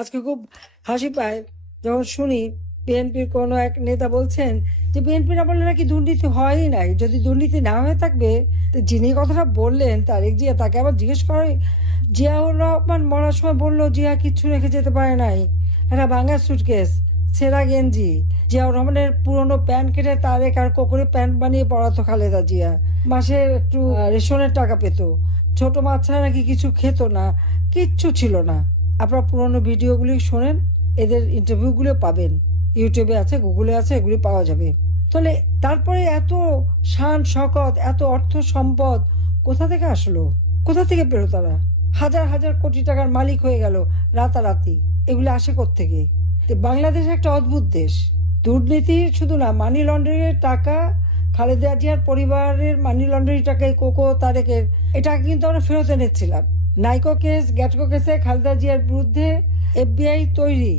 আজকে খুব হাসি পায় যখন শুনি বিএনপির কোনো এক নেতা বলছেন যে বিএনপির আমলে নাকি দুর্নীতি হয়ই নাই, যদি দুর্নীতি না হয়ে থাকবে তো যিনি কথাটা বললেন তারেক জিয়া, তাকে আবার জিজ্ঞেস করে জিয়াউর রহমান মরার সময় বললো জিয়া কিচ্ছু রেখে যেতে পারে নাই, একটা ভাঙা সুটকেস, ছেঁড়া গেঞ্জি, জিয়াউর রহমানের পুরনো প্যান্ট কেটে তারেক আর কোকরে প্যান্ট বানিয়ে পড়াতো খালেদা জিয়া, মাসে একটু রেশনের টাকা পেত, ছোট মাছ ছাড়া নাকি কিছু খেত না, কিচ্ছু ছিল না। আপনারা পুরনো ভিডিওগুলি শোনেন, এদের ইন্টারভিউগুলো পাবেন, ইউটিউবে আছে, গুগলে আছে, এগুলি পাওয়া যাবে। তাহলে তারপরে এত শান শকত, এত অর্থ সম্পদ কোথা থেকে আসলো, কোথা থেকে পেলো তারা? হাজার হাজার কোটি টাকার মালিক হয়ে গেল রাতারাতি, এগুলো আসে কোত্থেকে? বাংলাদেশ একটা অদ্ভুত দেশ। দুর্নীতি শুধু না, মানি লন্ডারিং এর টাকা, খালেদা জিয়ার পরিবারের মানি লন্ডারিং টাকা, কোকো তারেকের, এটা কিন্তু আমরা ফেরত এনেছিলাম। নাইকো কেস, গ্যাটকো কেসে খালেদা জিয়ার বিরুদ্ধে FBI তৈরি,